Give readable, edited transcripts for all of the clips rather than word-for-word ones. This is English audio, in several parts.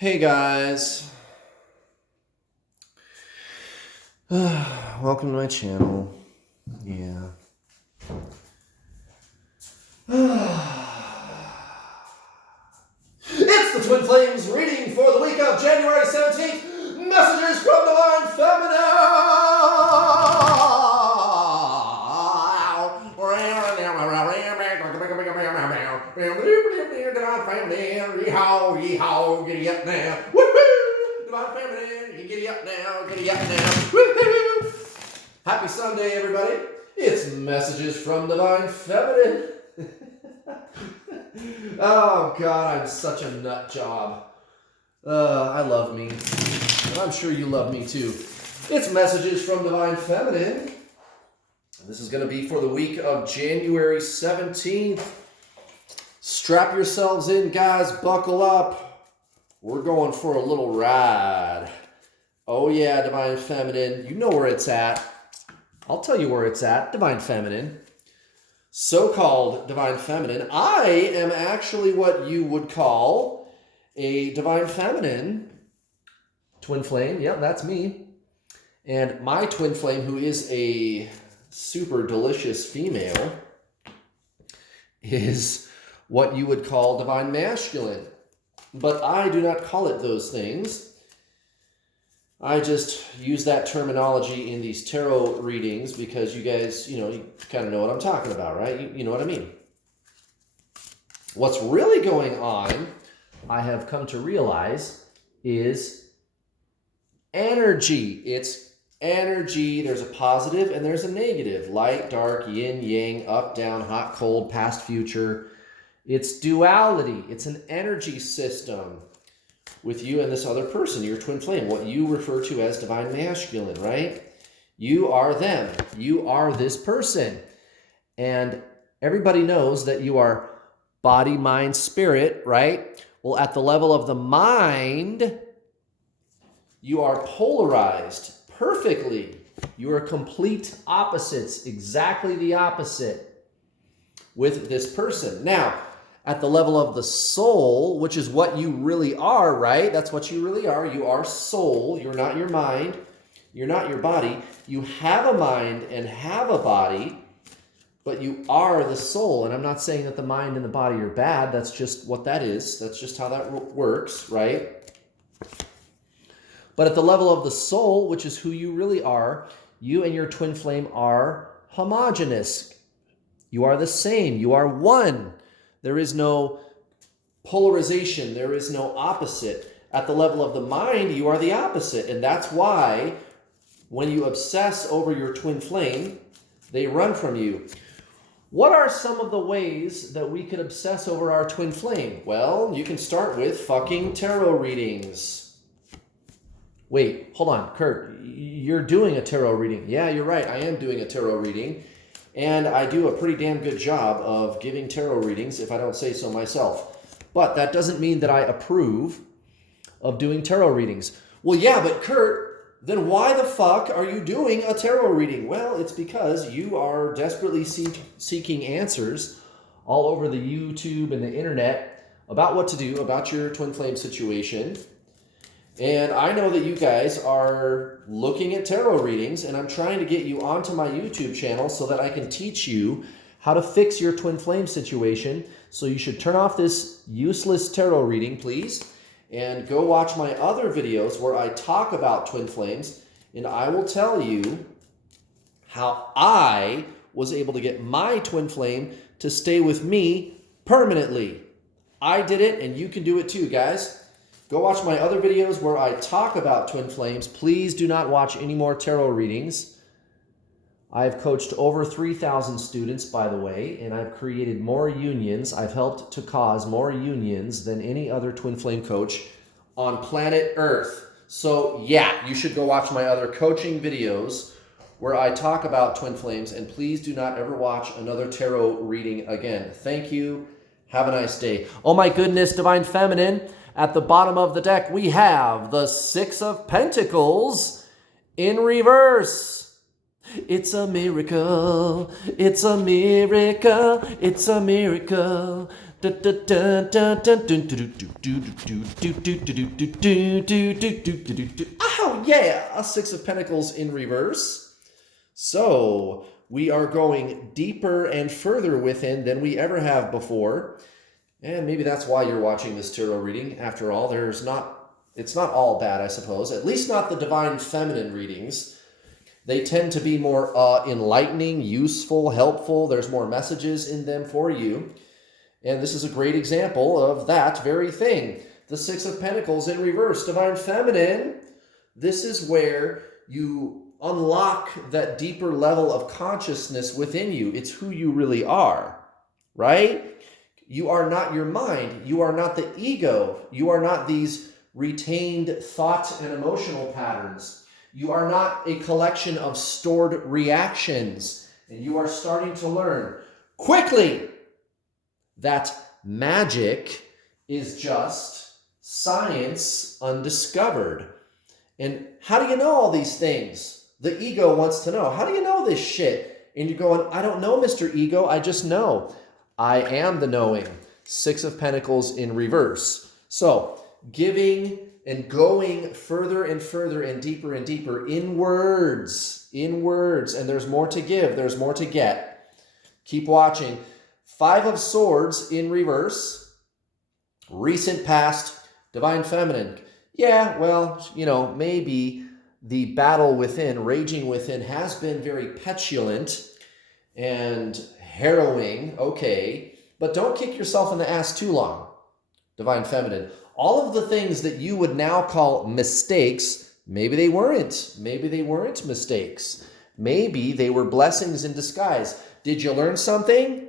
Hey guys, welcome to my channel. Yeah. It's the Twin Flames reading for the week of January 17th. Messages from the Divine Feminine. Yeehaw, giddy up now. Woohoo! Divine Feminine, giddy up now, giddy up now. Woohoo! Happy Sunday, everybody. It's Messages from Divine Feminine. Oh, God, I'm such a nut job. I love me. And I'm sure you love me, too. It's Messages from Divine Feminine. This is going to be for the week of January 17th. Strap yourselves in, guys. Buckle up. We're going for a little ride. Oh, yeah, Divine Feminine. You know where it's at. I'll tell you where it's at. Divine Feminine. So-called Divine Feminine. I am actually what you would call a Divine Feminine twin flame. Yep, that's me. And my twin flame, who is a super delicious female, is what you would call Divine Masculine. But I do not call it those things. I just use that terminology in these tarot readings because you guys, you kind of know what I'm talking about, right? You know what I mean. What's really going on, I have come to realize, is energy. It's energy. There's a positive and there's a negative. Light, dark, yin, yang, up, down, hot, cold, past, future. It's duality. It's an energy system with you and this other person, your twin flame, what you refer to as Divine Masculine, right? You are them. You are this person. And everybody knows that you are body, mind, spirit, right? Well, at the level of the mind, you are polarized perfectly. You are complete opposites, exactly the opposite with this person. Now, at the level of the soul, which is what you really are, right? That's what you really are. You are soul. You're not your mind. You're not your body. You have a mind and have a body, but you are the soul. And I'm not saying that the mind and the body are bad. That's just what that is. That's just how that works, right? But at the level of the soul, which is who you really are, you and your twin flame are homogeneous. You are the same. You are one. There is no polarization. There is no opposite. At the level of the mind, you are the opposite. And that's why when you obsess over your twin flame, they run from you. What are some of the ways that we could obsess over our twin flame? Well, you can start with fucking tarot readings. Wait, hold on, Kurt. You're doing a tarot reading. Yeah, you're right. I am doing a tarot reading. And I do a pretty damn good job of giving tarot readings, if I don't say so myself. But that doesn't mean that I approve of doing tarot readings. Well, yeah, but Kurt, then why the fuck are you doing a tarot reading? Well, it's because you are desperately seeking answers all over the YouTube and the internet about what to do about your twin flame situation. And I know that you guys are looking at tarot readings, and I'm trying to get you onto my YouTube channel so that I can teach you how to fix your twin flame situation. So you should turn off this useless tarot reading, please, and go watch my other videos where I talk about twin flames, and I will tell you how I was able to get my twin flame to stay with me permanently. I did it, and you can do it too, guys. Go watch my other videos where I talk about twin flames. Please do not watch any more tarot readings. I've coached over 3,000 students, by the way, and I've created more unions. I've helped to cause more unions than any other twin flame coach on planet Earth. So yeah, you should go watch my other coaching videos where I talk about twin flames, and please do not ever watch another tarot reading again. Thank you. Have a nice day. Oh my goodness, Divine Feminine. At the bottom of the deck, we have the Six of Pentacles in reverse. It's a miracle. It's a miracle. It's a miracle. Oh yeah, a Six of Pentacles in reverse. So we are going deeper and further within than we ever have before. And maybe that's why you're watching this tarot reading. After all, it's not all bad, I suppose. At least not the Divine Feminine readings. They tend to be more enlightening, useful, helpful. There's more messages in them for you. And this is a great example of that very thing. The Six of Pentacles in reverse. Divine Feminine, this is where you unlock that deeper level of consciousness within you. It's who you really are, right? You are not your mind. You are not the ego. You are not these retained thought and emotional patterns. You are not a collection of stored reactions. And you are starting to learn quickly that magic is just science undiscovered. And how do you know all these things? The ego wants to know. How do you know this shit? And you're going, I don't know, Mr. Ego. I just know. I am the knowing. Six of Pentacles in reverse. So giving and going further and further and deeper inwards. And there's more to give. There's more to get. Keep watching. Five of Swords in reverse. Recent past. Divine Feminine. Yeah, well, maybe the battle within, raging within, has been very petulant and harrowing. Okay, but don't kick yourself in the ass too long. Divine Feminine. All of the things that you would now call mistakes, maybe they weren't. Maybe they weren't mistakes. Maybe they were blessings in disguise. Did you learn something?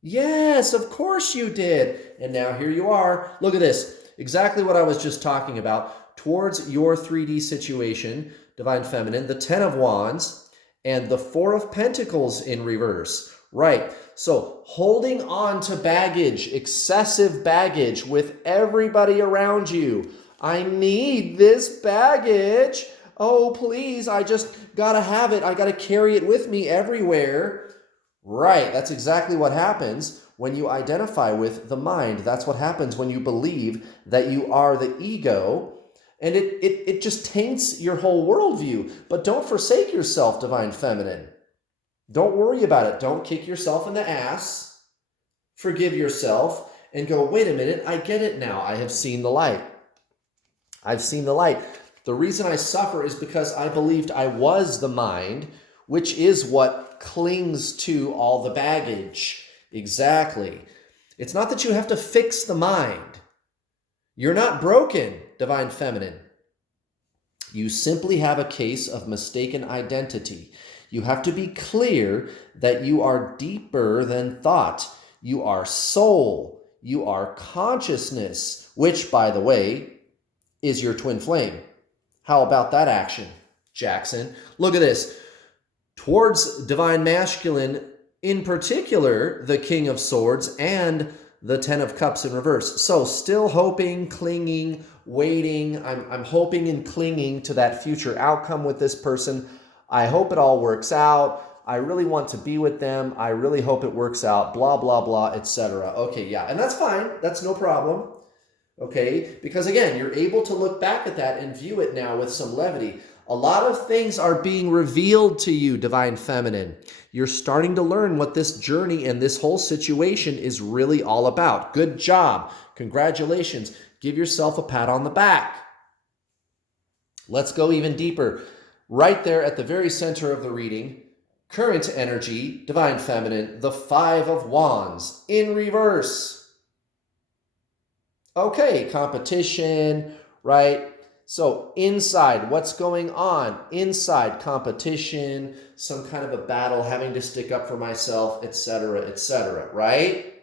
Yes, of course you did. And now here you are. Look at this. Exactly what I was just talking about. Towards your 3D situation, Divine Feminine, the Ten of Wands and the Four of Pentacles in reverse. Right. So holding on to baggage, excessive baggage with everybody around you. I need this baggage. Oh, please, I just got to have it. I got to carry it with me everywhere. Right. That's exactly what happens when you identify with the mind. That's what happens when you believe that you are the ego. And it just taints your whole worldview. But don't forsake yourself, Divine Feminine. Don't worry about it. Don't kick yourself in the ass. Forgive yourself and go, wait a minute, I get it now. I have seen the light. I've seen the light. The reason I suffer is because I believed I was the mind, which is what clings to all the baggage. Exactly. It's not that you have to fix the mind. You're not broken, Divine Feminine. You simply have a case of mistaken identity. You have to be clear that you are deeper than thought. You are soul. You are consciousness, which, by the way, is your twin flame. How about that action, Jackson? Look at this. Towards Divine Masculine, in particular, the King of Swords and the Ten of Cups in reverse. So still hoping, clinging, waiting. I'm hoping and clinging to that future outcome with this person. I hope it all works out. I really want to be with them. I really hope it works out, blah, blah, blah, etc. Okay, yeah, and that's fine. That's no problem. Okay, because again, you're able to look back at that and view it now with some levity. A lot of things are being revealed to you, Divine Feminine. You're starting to learn what this journey and this whole situation is really all about. Good job. Congratulations. Give yourself a pat on the back. Let's go even deeper. Right there at the very center of the reading, current energy, Divine Feminine, the Five of Wands in reverse. Okay, competition, right? So inside, what's going on? Inside, competition, some kind of a battle, having to stick up for myself, etc., right?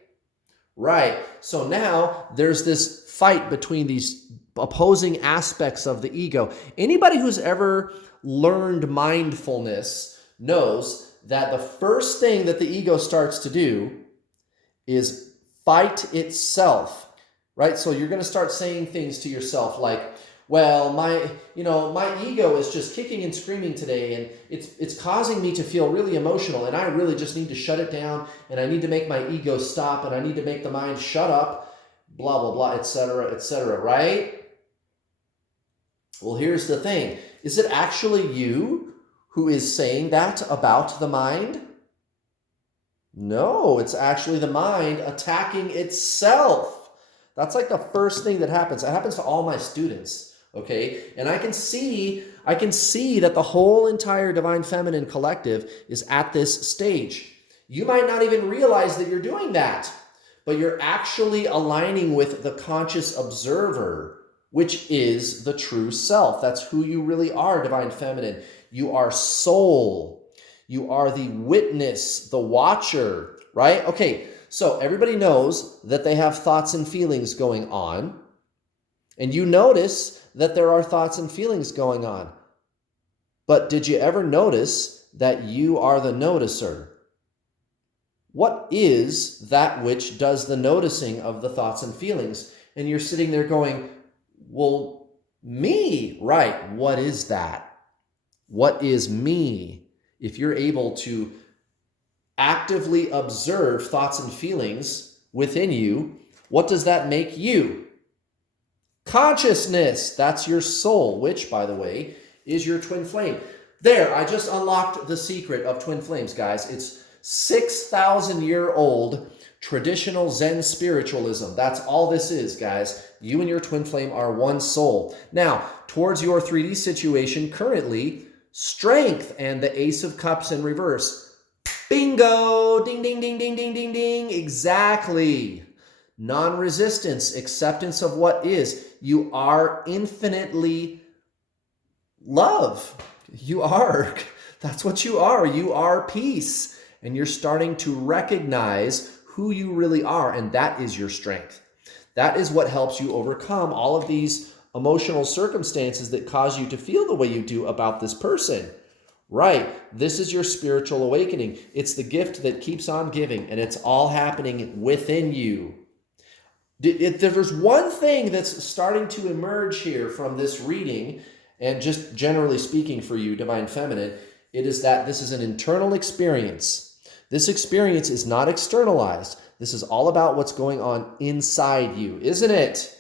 Right. So now there's this fight between these opposing aspects of the ego. Anybody who's ever learned mindfulness knows that the first thing that the ego starts to do is fight itself, right? So you're going to start saying things to yourself like, well, my ego is just kicking and screaming today, and it's causing me to feel really emotional, and I really just need to shut it down, and I need to make my ego stop, and I need to make the mind shut up, blah, blah, blah, etc., right? Well, here's the thing. Is it actually you who is saying that about the mind? No, it's actually the mind attacking itself. That's like the first thing that happens. It happens to all my students, okay? And I can see that the whole entire Divine Feminine collective is at this stage. You might not even realize that you're doing that, but you're actually aligning with the conscious observer, which is the true self. That's who you really are, Divine Feminine. You are soul. You are the witness, the watcher, right? Okay, so everybody knows that they have thoughts and feelings going on. And you notice that there are thoughts and feelings going on. But did you ever notice that you are the noticer? What is that which does the noticing of the thoughts and feelings? And you're sitting there going, well, me, right? What is that? What is me? If you're able to actively observe thoughts and feelings within you, what does that make you? Consciousness. That's your soul, which, by the way, is your twin flame. There, I just unlocked the secret of twin flames, guys. It's 6,000-year-old traditional Zen spiritualism. That's all this is, guys. You and your twin flame are one soul. Now, towards your 3D situation currently, strength and the Ace of Cups in reverse. Bingo! Ding, ding, ding, ding, ding, ding, ding. Exactly. Non-resistance, acceptance of what is. You are infinitely love. You are. That's what you are. You are peace. And you're starting to recognize who you really are, and that is your strength. That is what helps you overcome all of these emotional circumstances that cause you to feel the way you do about this person. Right. This is your spiritual awakening. It's the gift that keeps on giving, and it's all happening within you. If there's one thing that's starting to emerge here from this reading, and just generally speaking for you, Divine Feminine, it is that this is an internal experience. This experience is not externalized. This is all about what's going on inside you, isn't it?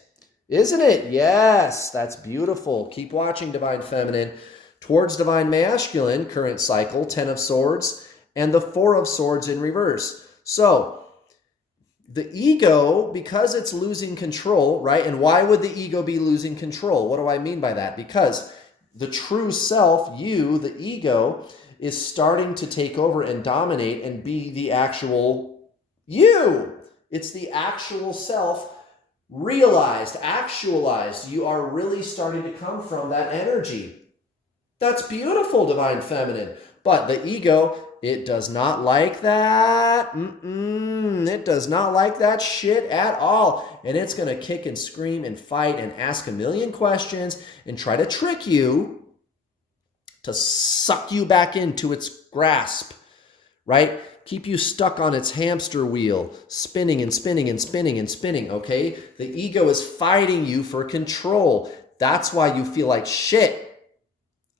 Isn't it? Yes, that's beautiful. Keep watching, Divine Feminine. Towards Divine Masculine, current cycle, 10 of Swords, and the 4 of Swords in reverse. So, the ego, because it's losing control, right? And why would the ego be losing control? What do I mean by that? Because the true self, you, the ego, is starting to take over and dominate and be the actual you. It's the actual self realized, actualized. You are really starting to come from that energy. That's beautiful, Divine Feminine. But the ego, it does not like that. It does not like that shit at all. And it's going to kick and scream and fight and ask a million questions and try to trick you to suck you back into its grasp, right? Keep you stuck on its hamster wheel, spinning and spinning and spinning and spinning, okay? The ego is fighting you for control. That's why you feel like shit.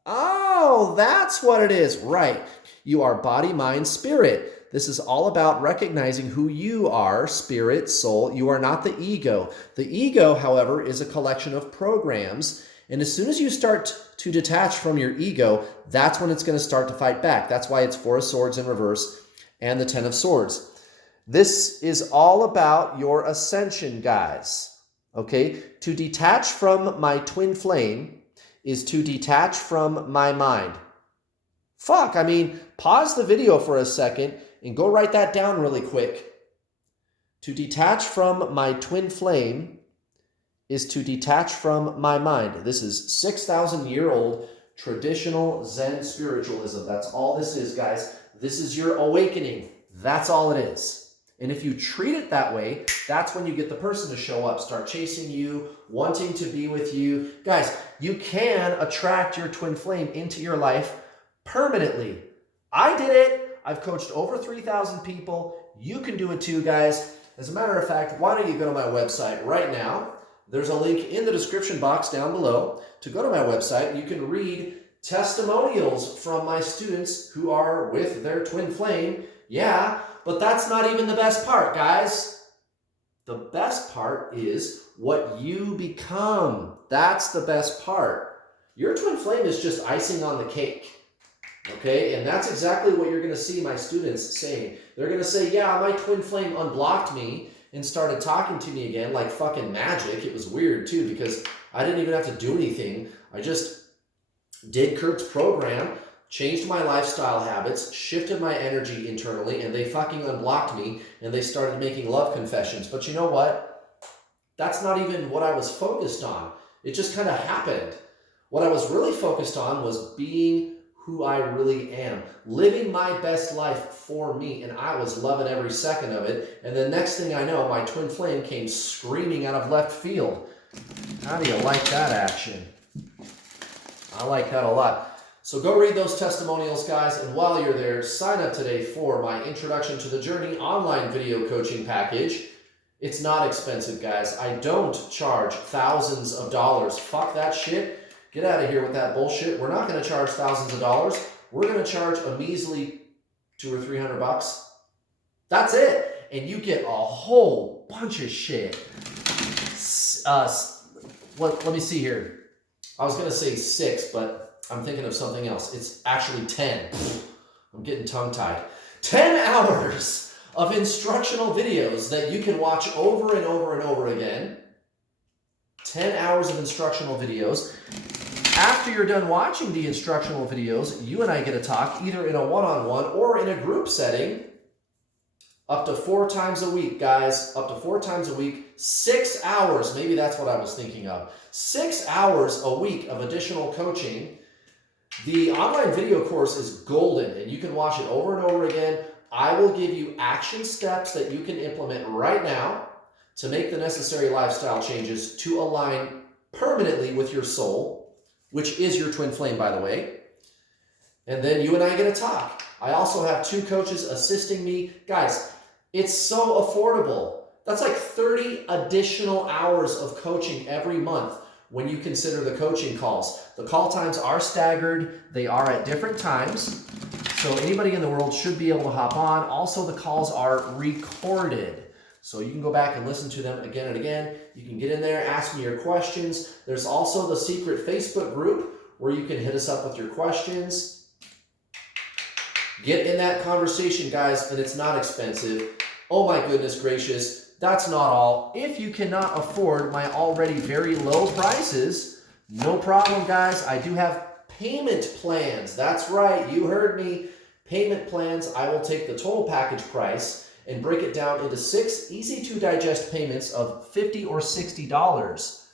Oh, that's what it is, right? You are body, mind, spirit. This is all about recognizing who you are, spirit, soul. You are not the ego. The ego, however, is a collection of programs. And as soon as you start to detach from your ego, that's when it's going to start to fight back. That's why it's 4 of Swords in reverse and the 10 of Swords. This is all about your ascension, guys. Okay? To detach from my twin flame is to detach from my mind. Fuck, I mean, pause the video for a second and go write that down really quick. To detach from my twin flame is to detach from my mind. This is 6,000-year-old traditional Zen spiritualism. That's all this is, guys. This is your awakening. That's all it is. And if you treat it that way, that's when you get the person to show up, start chasing you, wanting to be with you. Guys, you can attract your twin flame into your life permanently. I did it. I've coached over 3,000 people. You can do it too, guys. As a matter of fact, why don't you go to my website right now, there's a link in the description box down below to go to my website. You can read testimonials from my students who are with their twin flame. Yeah, but that's not even the best part, guys. The best part is what you become. That's the best part. Your twin flame is just icing on the cake. Okay, and that's exactly what you're going to see my students saying. They're going to say, yeah, my twin flame unblocked me and started talking to me again like fucking magic. It was weird too because I didn't even have to do anything. I just did Kurt's program, changed my lifestyle habits, shifted my energy internally, and they fucking unblocked me and they started making love confessions. But you know what? That's not even what I was focused on. It just kind of happened. What I was really focused on was being who I really am, living my best life for me, and I was loving every second of it. And the next thing I know, my twin flame came screaming out of left field. How do you like that action? I like that a lot. So go read those testimonials, guys, and while you're there, sign up today for my Introduction to the Journey online video coaching package. It's not expensive, guys. I don't charge thousands of dollars. Fuck that shit. Get out of here with that bullshit. We're not going to charge thousands of dollars. We're going to charge a measly $200 or $300. That's it. And you get a whole bunch of shit. Let me see here. I was going to say 6, but I'm thinking of something else. It's actually 10. I'm getting tongue-tied. 10 hours of instructional videos that you can watch over and over and over again. 10 hours of instructional videos. After you're done watching the instructional videos, you and I get to talk either in a one-on-one or in a group setting up to 4 times a week, guys. Up to 4 times a week. 6 hours. Maybe that's what I was thinking of. 6 hours a week of additional coaching. The online video course is golden, and you can watch it over and over again. I will give you action steps that you can implement right now to make the necessary lifestyle changes to align permanently with your soul, which is your twin flame, by the way. And then you and I get to talk. I also have 2 coaches assisting me. Guys, it's so affordable. That's like 30 additional hours of coaching every month when you consider the coaching calls. The call times are staggered. They are at different times. So anybody in the world should be able to hop on. Also, the calls are recorded. So you can go back and listen to them again and again. You can get in there, ask me your questions. There's also the secret Facebook group where you can hit us up with your questions. Get in that conversation, guys, and it's not expensive. Oh my goodness gracious, that's not all. If you cannot afford my already very low prices, no problem, guys. I do have payment plans. That's right, you heard me. Payment plans. I will take the total package price and break it down into 6 easy-to-digest payments of $50 or $60.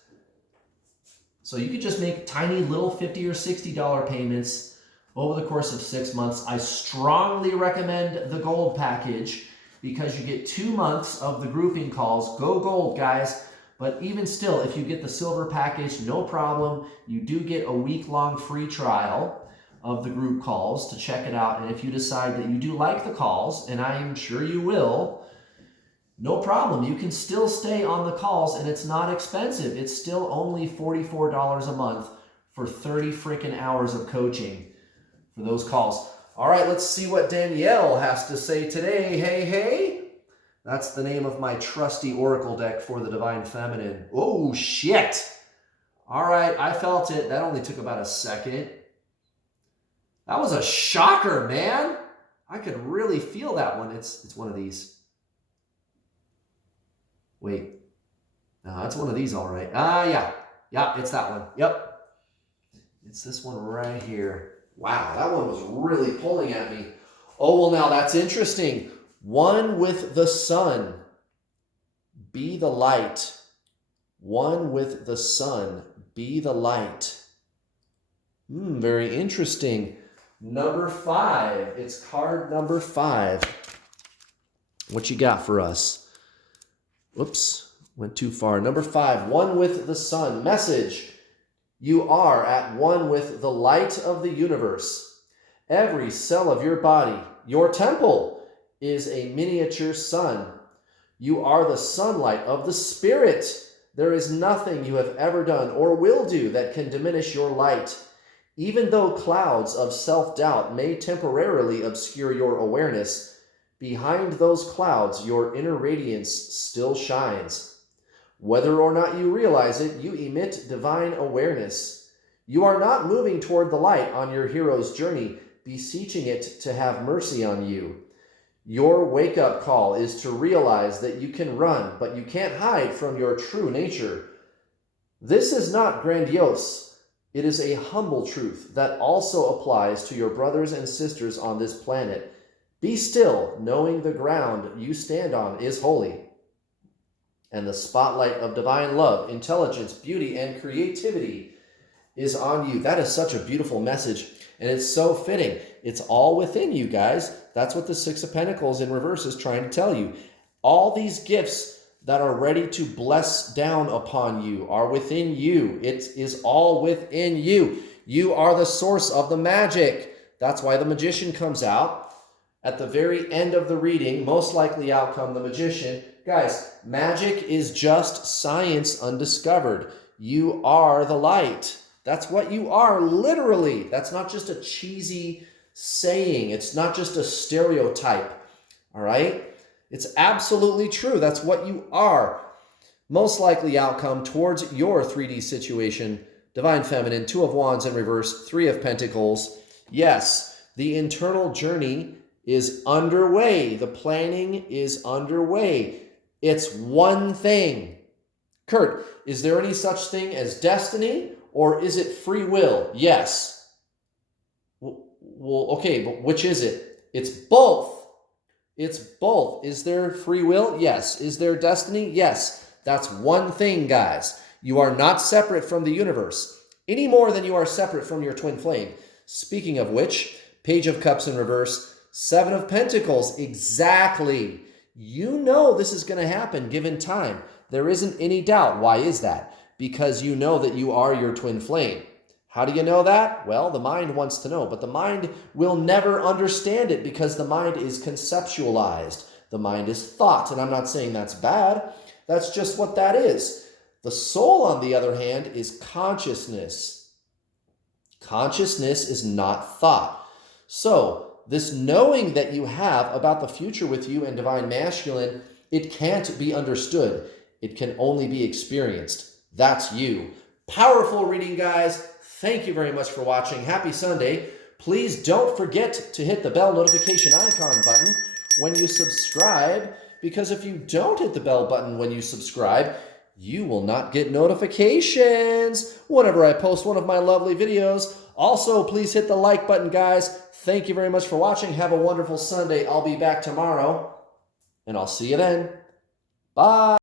So you could just make tiny little $50 or $60 payments over the course of 6 months. I strongly recommend the gold package because you get 2 months of the grouping calls. Go gold, guys. But even still, if you get the silver package, no problem. You do get a week-long free trial of the group calls to check it out. And if you decide that you do like the calls, and I am sure you will, no problem. You can still stay on the calls, and it's not expensive. It's still only $44 a month for 30 freaking hours of coaching for those calls. All right, let's see what Danielle has to say today. Hey, hey. That's the name of my trusty oracle deck for the Divine Feminine. Oh, shit. All right, I felt it. That only took about a second. That was a shocker, man. I could really feel that one. It's one of these. Wait. No, it's one of these, all right. Yeah. Yeah, it's that one. Yep. It's this one right here. Wow, that one was really pulling at me. Oh, well, now that's interesting. One with the sun. Be the light. One with the sun. Be the light. Very interesting. Number 5. It's card number 5. What you got for us? Whoops, went too far. Number 5, one with the sun. Message. You are at one with the light of the universe. Every cell of your body, your temple, is a miniature sun. You are the sunlight of the spirit. There is nothing you have ever done or will do that can diminish your light. Even though clouds of self-doubt may temporarily obscure your awareness, behind those clouds your inner radiance still shines. Whether or not you realize it, you emit divine awareness. You are not moving toward the light on your hero's journey, beseeching it to have mercy on you. Your wake-up call is to realize that you can run, but you can't hide from your true nature. This is not grandiose. It is a humble truth that also applies to your brothers and sisters on this planet. Be still, knowing the ground you stand on is holy, and the spotlight of divine love, intelligence, beauty, and creativity is on you. That is such a beautiful message, and it's so fitting. It's all within you, guys. That's what the Six of Pentacles in reverse is trying to tell you. All these gifts that are ready to bless down upon you are within you. It is all within you. You are the source of the magic. That's why the Magician comes out at the very end of the reading. Most likely outcome, the Magician. Guys, magic is just science undiscovered. You are the light. That's what you are, literally. That's not just a cheesy saying. It's not just a stereotype, all right? It's absolutely true. That's what you are. Most likely outcome towards your 3D situation. Divine Feminine, Two of Wands in reverse, Three of Pentacles. Yes, the internal journey is underway. The planning is underway. It's one thing. Kurt, is there any such thing as destiny, or is it free will? Yes. Well, okay, but which is it? It's both. It's both. Is there free will? Yes. Is there destiny? Yes. That's one thing, guys. You are not separate from the universe any more than you are separate from your twin flame. Speaking of which, Page of Cups in reverse, Seven of Pentacles. Exactly. You know this is going to happen given time. There isn't any doubt. Why is that? Because you know that you are your twin flame. How do you know that? Well, the mind wants to know, but the mind will never understand it because the mind is conceptualized. The mind is thought, and I'm not saying that's bad. That's just what that is. The soul, on the other hand, is consciousness. Consciousness is not thought. So, this knowing that you have about the future with you and Divine Masculine, it can't be understood. It can only be experienced. That's you. Powerful reading, guys. Thank you very much for watching. Happy Sunday. Please don't forget to hit the bell notification icon button when you subscribe, because if you don't hit the bell button when you subscribe, you will not get notifications whenever I post one of my lovely videos. Also, please hit the like button, guys. Thank you very much for watching. Have a wonderful Sunday. I'll be back tomorrow, and I'll see you then. Bye.